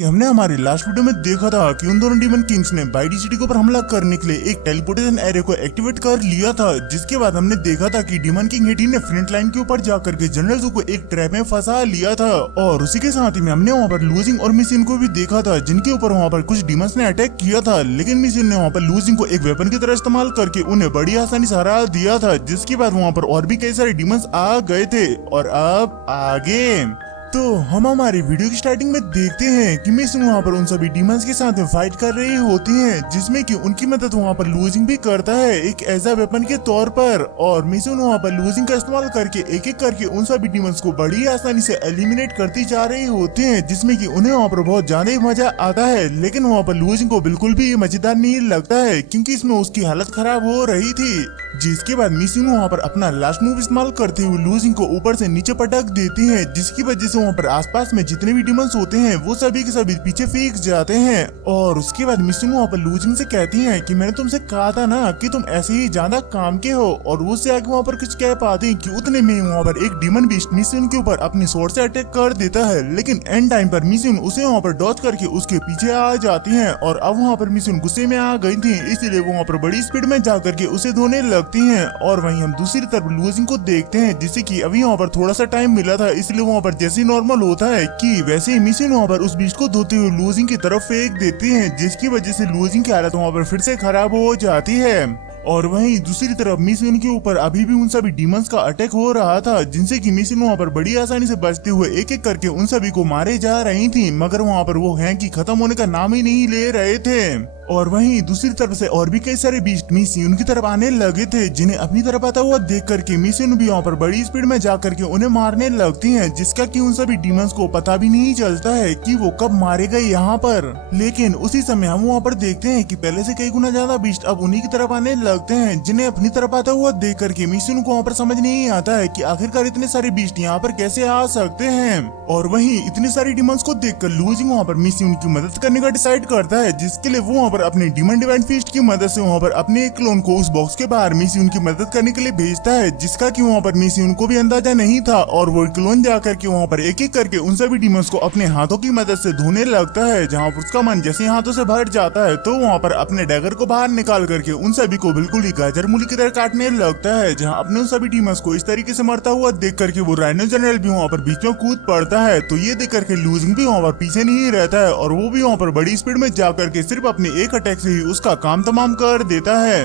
कि हमने हमारे लास्ट वीडियो में देखा था कि उन दोनों डीमन किंग्स ने बाइडी सिटी के ऊपर हमला करने के लिए एक टेलीपोर्टेशन एरे को एक्टिवेट कर लिया था, जिसके बाद हमने देखा था कि डीमन किंग 18 ने फ्रंट लाइन के ऊपर जाकर के जनरल जू को एक ट्रैप में फंसा लिया था। और उसी के साथ ही में हमने वहाँ पर लूजिंग और मिसिन को भी देखा था, जिनके ऊपर वहाँ पर कुछ डीमंस ने अटैक किया था, लेकिन मिसिन ने वहाँ पर लूजिंग को एक वेपन की तरह इस्तेमाल करके उन्हें बड़ी आसानी से हरा दिया था। जिसके बाद वहाँ पर और भी कई सारे डीमंस आ गए थे। और अब आगे तो हम हमारी वीडियो की स्टार्टिंग में देखते हैं कि मिशन वहाँ पर उन सभी डीमंस के साथ में फाइट कर रही होती हैं, जिसमें कि उनकी मदद वहाँ पर लूजिंग भी करता है एक ऐसा वेपन के तौर पर। और मिशन वहाँ पर लूजिंग का इस्तेमाल करके एक एक करके उन सभी डीमंस को बड़ी आसानी से एलिमिनेट करती जा रही होती हैं, जिसमें कि उन्हें वहाँ पर बहुत ज्यादा ही मजा आता है। लेकिन वहाँ पर लूजिंग को बिल्कुल भी मजेदार नहीं लगता है, क्योंकि इसमें उसकी हालत खराब हो रही थी। जिसके बाद मिशन वहाँ पर अपना लास्ट मूव इस्तेमाल करते हुए लूजिंग को ऊपर से नीचे पटक देती है, जिसकी वजह से वहाँ पर आसपास में जितने भी डीमंस होते हैं वो सभी के सभी पीछे फेंक जाते हैं। और उसके बाद मिशन वहाँ पर लूजिंग से कहती है कि मैंने तुमसे कहा था ना कि तुम ऐसे ही ज्यादा काम के हो। और वो से आगे वहाँ पर कुछ कह पाते हैं कि उतने में वहाँ पर एक डीमन बीस्ट मिशन के ऊपर अपनी स्वॉर्ड से अटैक कर देता है, लेकिन एंड टाइम पर मिशन उसे वहाँ पर डॉज करके उसके पीछे आ जाती है। और अब वहाँ पर मिशन गुस्से में आ गई थी, इसलिए वो वहाँ पर बड़ी स्पीड में जा करके उसे धोने लगती है। और वहीं हम दूसरी तरफ लूजिंग को देखते हैं, जिससे कि अभी वहाँ पर थोड़ा सा टाइम मिला था, इसलिए वहाँ पर जैसे नॉर्मल होता है कि वैसे ही मिशन वहाँ पर उस बीच को धोते हुए लूजिंग की तरफ फेंक देती है, जिसकी वजह से लूजिंग की हालत वहाँ पर फिर से खराब हो जाती है। और वहीं दूसरी तरफ मिशन के ऊपर अभी भी उन सभी डीमंस का अटैक हो रहा था, जिनसे कि मिशन वहाँ पर बड़ी आसानी से बचते हुए एक एक करके उन सभी को मारे जा रही थी, मगर वहाँ पर वो हैं कि खत्म होने का नाम ही नहीं ले रहे थे। और वहीं दूसरी तरफ से और भी कई सारे बीस्ट मिशन की तरफ आने लगे थे, जिन्हें अपनी तरफ आता हुआ देख करके मिशन भी वहाँ पर बड़ी स्पीड में जा करके उन्हें मारने लगती हैं, जिसका कि उन सभी डीमंस को पता भी नहीं चलता है कि वो कब मारे गए यहाँ पर। लेकिन उसी समय हम वहाँ पर देखते हैं कि पहले से कई गुना ज्यादा बीस्ट अब उन्हीं की तरफ आने लगते हैं, जिन्हें अपनी तरफ आता हुआ देख करके मिशन को वहाँ पर समझ नहीं आता है कि आखिरकार इतने सारे बीस्ट यहाँ पर कैसे आ सकते हैं। और वहीं इतने सारे डीमंस को देखकर लूजिंग वहाँ पर मिशन की मदद करने का डिसाइड करता है, जिसके लिए वो पर अपने डीमन डिवाइन फीस्ट की मदद से वहाँ पर अपने एक क्लोन को उस बॉक्स के बाहर मिशन की मदद करने के लिए भेजता है, जिसका कि वहाँ पर मिशन को भी अंदाजा नहीं था। और वो क्लोन जाकर के वहाँ पर एक एक करके उन सभी डीमंस को अपने हाथों की मदद से धोने लगता है, जहाँ पर उसका मन जैसे हाथों से भर जाता है तो वहाँ पर अपने डैगर को बाहर निकाल करके उन सभी को बिल्कुल ही गाजर मूली की तरह काटने लगता है, जहाँ अपने उन सभी डीमंस को इस तरीके से मरता हुआ देख करके वो राइनो जनरल भी वहाँ पर बीच में कूद पड़ता है। तो ये देख करके लूजिंग भी वहाँ पर पीछे नहीं रहता है, और वो भी वहाँ पर बड़ी स्पीड में जा करके सिर्फ अपने एक अटैक से ही उसका काम तमाम कर देता है।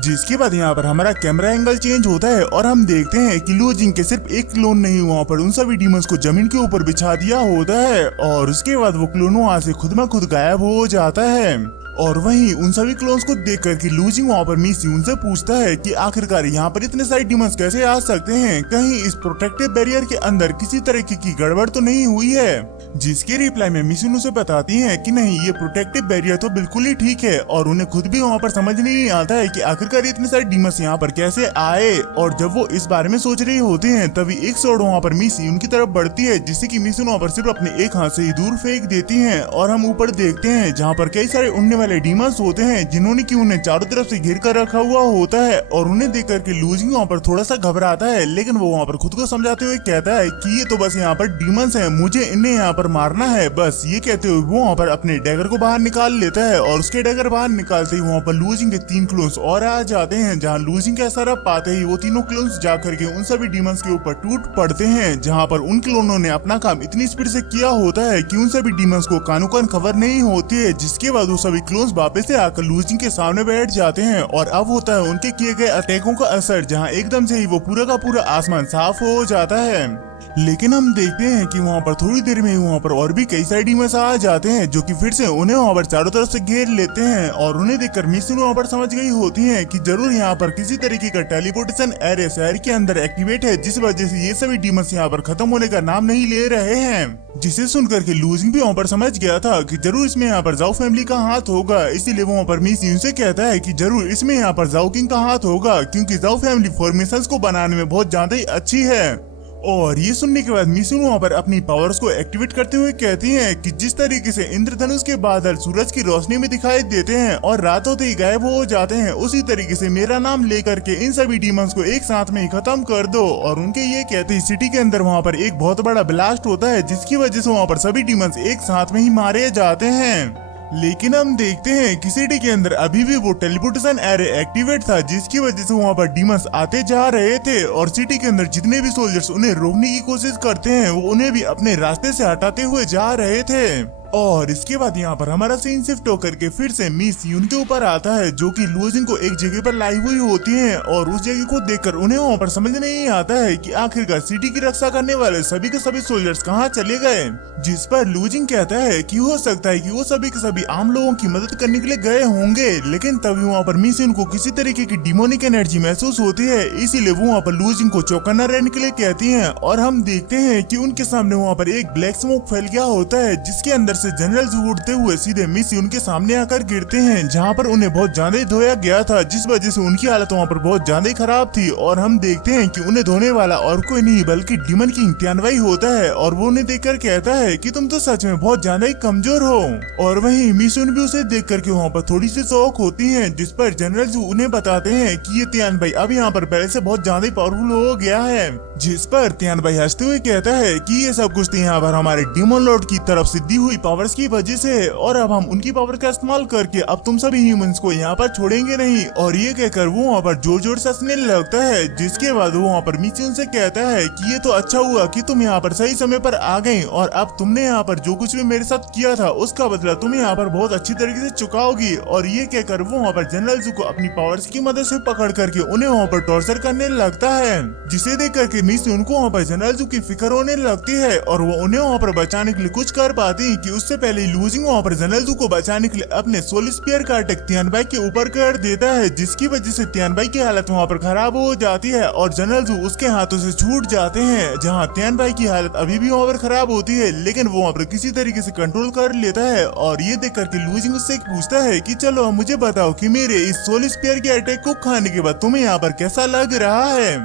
जिसके बाद यहाँ पर हमारा कैमरा एंगल चेंज होता है और हम देखते हैं कि लूजिंग के सिर्फ एक क्लोन नहीं वहाँ पर उन सभी डीमंस को जमीन के ऊपर बिछा दिया होता है, और उसके बाद वो क्लोन वहाँ से खुद में खुद गायब हो जाता है। और वहीं उन सभी क्लोन्स को देख कर के लूजिंग वहाँ पर मिशन से पूछता है कि आखिरकार यहाँ पर इतने सारे डीमंस कैसे आ सकते हैं, कहीं इस प्रोटेक्टिव बैरियर के अंदर किसी तरीके की गड़बड़ तो नहीं हुई है। जिसके रिप्लाई में मिशन उसे बताती है कि नहीं, ये प्रोटेक्टिव बैरियर तो बिल्कुल ही ठीक है, और उन्हें खुद भी वहाँ पर समझ नहीं आता है कि आखिरकार इतने सारे डीमंस यहाँ पर कैसे आए। और जब वो इस बारे में सोच रहे होते हैं तभी एक स्वॉर्ड वहाँ पर मिशन उनकी तरफ बढ़ती है, जिससे कि मिशन वहाँ पर सिर्फ अपने एक हाथ से ही दूर फेंक देती है। और हम ऊपर देखते हैं जहाँ पर कई सारे उड़ने वाले डीमंस होते हैं, जिन्होंने कि उन्हें चारों तरफ से घेर कर रखा हुआ होता है। और उन्हें देख करके लूजिंग वहाँ पर थोड़ा सा घबराता है, लेकिन वो वहाँ पर खुद को समझाते हुए कहता है कि ये तो बस यहाँ पर डीमंस हैं, मुझे इन्हें यहाँ पर मारना है बस। ये कहते हुए वो वहाँ पर अपने डैगर को बाहर निकाल लेता है, और उसके डैगर बाहर निकालते ही वहाँ पर लूजिंग के 3 क्लोन्स और आ जाते हैं, जहाँ लूजिंग का असर पाते ही वो तीनों क्लोन्स जा करके उन सभी डीमंस के ऊपर टूट पड़ते हैं, जहाँ पर उन क्लोनों ने अपना काम इतनी स्पीड से किया होता है कि उन सभी डीमंस को कानो कान खबर नहीं होती है। जिसके बाद वो सभी क्लोन्स वापस से आकर लूजिंग के सामने बैठ जाते हैं, और अब होता है उनके किए गए अटैकों का असर, जहाँ एकदम से ही वो पूरा का पूरा आसमान साफ हो जाता है। लेकिन हम देखते हैं कि वहाँ पर थोड़ी देर में वहाँ पर और भी कई सारे डीमंस आ जाते हैं, जो कि फिर से उन्हें वहाँ पर चारों तरफ से घेर लेते हैं। और उन्हें देखकर मिशन वहाँ पर समझ गई होती है कि जरूर यहाँ पर किसी तरीके का टेलीपोर्टेशन एरे शहर के अंदर एक्टिवेट है, जिस वजह से ये सभी डीमंस यहाँ पर खत्म होने का नाम नहीं ले रहे हैं। जिसे सुनकर के लूजिंग भी वहाँ पर समझ गया था कि जरूर इसमें यहाँ पर जाओ फैमिली का हाथ होगा, इसीलिए वो वहाँ पर मिशन से कहता है कि जरूर इसमें यहाँ पर जाओ किंग का हाथ होगा, क्योंकि जाओ फैमिली फॉर्मेशंस को बनाने में बहुत ज्यादा ही अच्छी है। और ये सुनने के बाद मिसुन वहाँ पर अपनी पावर्स को एक्टिवेट करते हुए कहती हैं कि जिस तरीके से इंद्रधनुष के बादल सूरज की रोशनी में दिखाई देते हैं और रात होते ही गायब हो जाते हैं, उसी तरीके से मेरा नाम लेकर के इन सभी डीमंस को एक साथ में ही खत्म कर दो। और उनके ये कहते ही सिटी के अंदर वहाँ पर एक बहुत बड़ा ब्लास्ट होता है, जिसकी वजह से वहाँ पर सभी डीमंस एक साथ में ही मारे जाते हैं। लेकिन हम देखते हैं कि सिटी के अंदर अभी भी वो टेलीपोर्टेशन एरे एक्टिवेट था, जिसकी वजह से वहाँ पर डीमंस आते जा रहे थे और सिटी के अंदर जितने भी सोल्जर्स उन्हें रोकने की कोशिश करते हैं वो उन्हें भी अपने रास्ते से हटाते हुए जा रहे थे। और इसके बाद यहाँ पर हमारा सीन शिफ्ट होकर के फिर से मिस यून के ऊपर आता है, जो कि लुओजिन को एक जगह पर लाई हुई होती हैं और उस जगह को देखकर उन्हें वहाँ पर समझ नहीं आता है कि आखिरकार सिटी की रक्षा करने वाले सभी के सभी सोल्जर्स कहाँ चले गए। जिस पर लुओजिन कहता है कि हो सकता है कि वो सभी के सभी आम लोगों की मदद करने के लिए गए होंगे, लेकिन तभी वहाँ पर मिस यून को किसी तरीके की डिमोनिक एनर्जी महसूस होती है, इसीलिए वो वहाँ पर लुओजिन को चौकन्ना रहने के लिए कहती है। और हम देखते हैं कि उनके सामने वहाँ पर एक ब्लैक स्मोक फैल गया होता है, जिसके अंदर से जनरल्स उड़ते हुए सीधे मिस यून के सामने आकर गिरते हैं, जहाँ पर उन्हें बहुत ज्यादा धोया गया था, जिस वजह से उनकी हालत वहाँ पर बहुत ज्यादा खराब थी। और हम देखते हैं कि उन्हें धोने वाला और कोई नहीं बल्कि डीमन किंग तियानवाई होता है और वो उन्हें देखकर कहता है कि तुम तो सच में बहुत ज्यादा ही कमजोर हो। और वहीं मिस यून भी उसे देख करके वहाँ पर थोड़ी सी शौक होती है, जिस पर जनरल उन्हें बताते हैं कि ये तियानवाई अब यहाँ पर पहले से बहुत ज्यादा पावरफुल हो गया है। जिस पर तियानवाई हंसते हुए कहता है कि ये सब कुछ यहाँ पर हमारे डीमन लॉर्ड की तरफ से दी हुई पावर्स की वजह से, और अब हम उनकी पावर का इस्तेमाल करके अब तुम सभी ह्यूमंस को यहाँ पर छोड़ेंगे नहीं। और ये कहकर वो वहाँ पर जोर जोर से हंसने लगता है, जिसके बाद वो वहाँ पर मिस यून से कहता है कि ये तो अच्छा हुआ कि तुम यहाँ पर सही समय पर आ गई, और अब तुमने यहाँ पर जो कुछ भी मेरे साथ किया था उसका बदला तुम यहाँ पर बहुत अच्छी तरीके से चुकाओगी। और ये कहकर वो वहाँ पर जनरल जू को अपनी पावर्स की मदद से पकड़ करके उन्हें वहाँ पर टॉर्चर करने लगता है, जिसे देख करके मिस यून को वहाँ पर जनरल जू की फिक्र होने लगती है और वो उन्हें वहाँ पर बचाने के लिए कुछ कर पाती कि उससे पहले लूजिंग वहाँ पर जनरल जू को बचाने के लिए अपने सोल स्पीयर का अटैक तियानबाई के ऊपर कर देता है, जिसकी वजह से तियानबाई की हालत वहाँ पर खराब हो जाती है और जनरल जू उसके हाथों से छूट जाते हैं। जहाँ तियानबाई की हालत अभी भी वहाँ पर खराब होती है, लेकिन वो वहाँ पर किसी तरीके से कंट्रोल कर लेता है। और ये देख करके लूजिंग उससे पूछता है कि चलो मुझे बताओ कि मेरे इस सोल स्पीयर के अटैक को खाने के बाद तुम्हें यहाँ पर कैसा लग रहा है।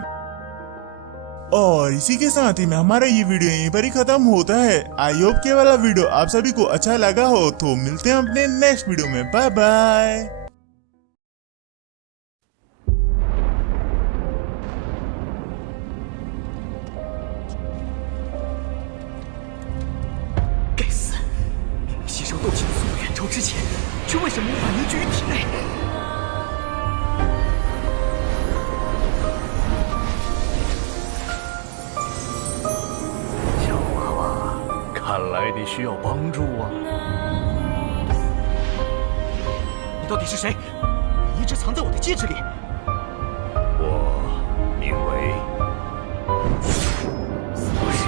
और इसी के साथ ही में हमारा ये वीडियो यहीं पर ही खत्म होता है। आई होप के वाला वीडियो आप सभी को अच्छा लगा हो, तो मिलते हैं अपने नेक्स्ट वीडियो में। बाय बाय।该死！吸收斗气的速度远超之前，却为什么无法凝聚于体内？小娃娃，看来你需要帮助啊！你到底是谁？你一直藏在我的戒指里。我名为不是，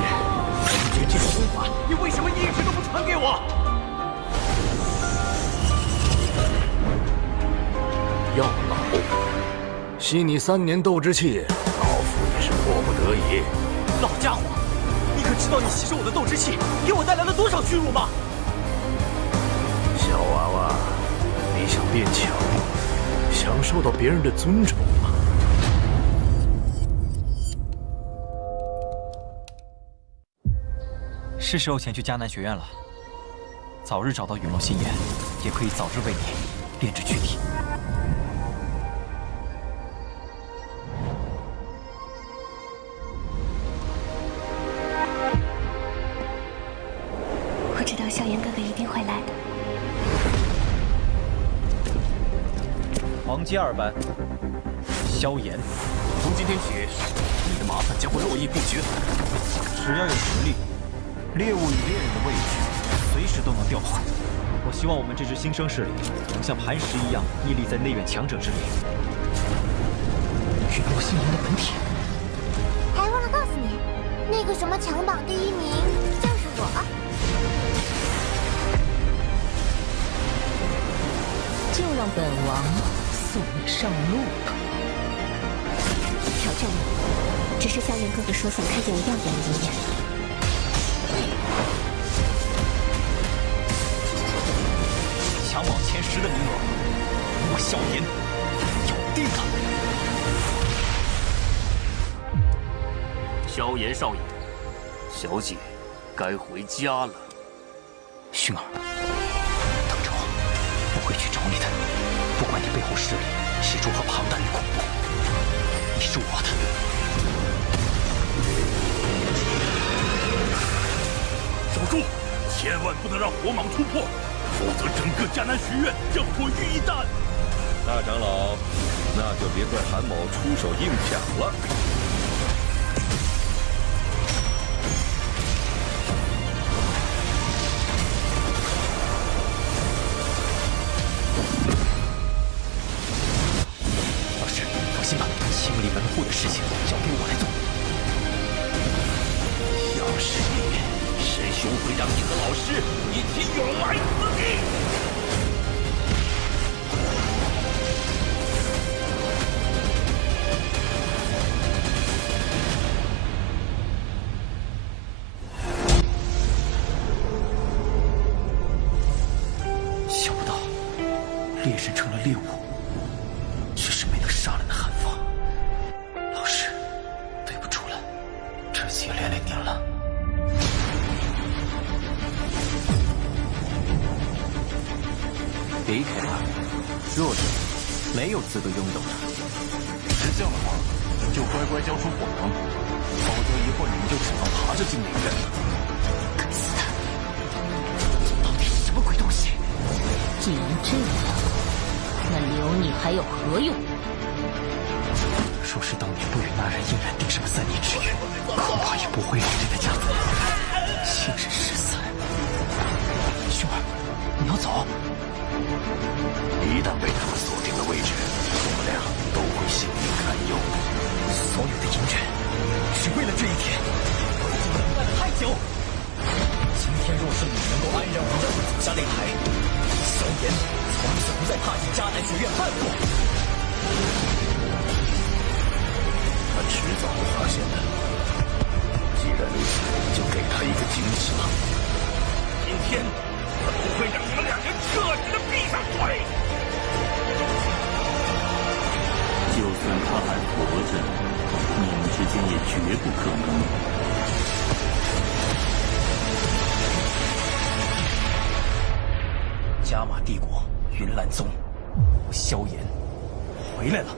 凝聚这种功法，你为什么一直都不传给我？药老，吸你3年斗之气，老夫也是迫不得已。老家伙，你可知道你吸收我的斗之气给我带来了多少屈辱吗？小娃娃，你想变强，想受到别人的尊崇吗？是时候前去迦南学院了。早日找到陨落心眼，也可以早日为你炼制躯体。我知道萧炎哥哥一定会来的。黄阶2班，萧炎。从今天起，你的麻烦将会络绎不绝。只要有实力，猎物与猎人的位置随时都能调换。我希望我们这支新生势力能像磐石一样屹立在内院强者之列。陨落心炎的本体。还忘了告诉你，那个什么强榜第1名就是我。就让本王送你上路吧。挑战你，只是萧炎哥哥说想看见我耀眼的一面。强榜前10的名额，我萧炎要定了。萧炎少爷，小姐该回家了。薰儿，等着我，我会去找你的。不管你背后势力是如何庞大与恐怖，你是我的。守住，千万不能让火蟒突破，否则整个迦南学院将毁于一旦。大长老，那就别怪韩某出手硬抢了。老师，放心吧，清理门户的事情交给我来做。要是你，师兄会让你和老师一起永埋死地。想不到，猎人成了猎物，却是没能杀了那韩放。老师，对不住了，这次也连累您了。离开吧，弱者没有资格拥有的。识相的话，就乖乖交出火能，否则一会儿你们就只能爬着进内院了。该死的！到底是什么鬼东西？既然这样，那留你还有何用？若是当年不与那人硬然定什么3年之约，恐怕也不会连累的家族。亲人失散，薰儿，你要走？一旦被他们锁定了位置，我们俩都会性命堪忧。所有的因缘，只为了这一天，已经等待了太久。今天若是你能够安然无恙地走下擂台，萧炎从此不再踏进迦南学院半步。他迟早会发现的。既然如此，就给他一个惊喜吧。今天，他不会让你们两人彻底的闭上嘴。就算他还活着，你们之间也绝不可能。加玛帝国云岚宗，萧炎回来了。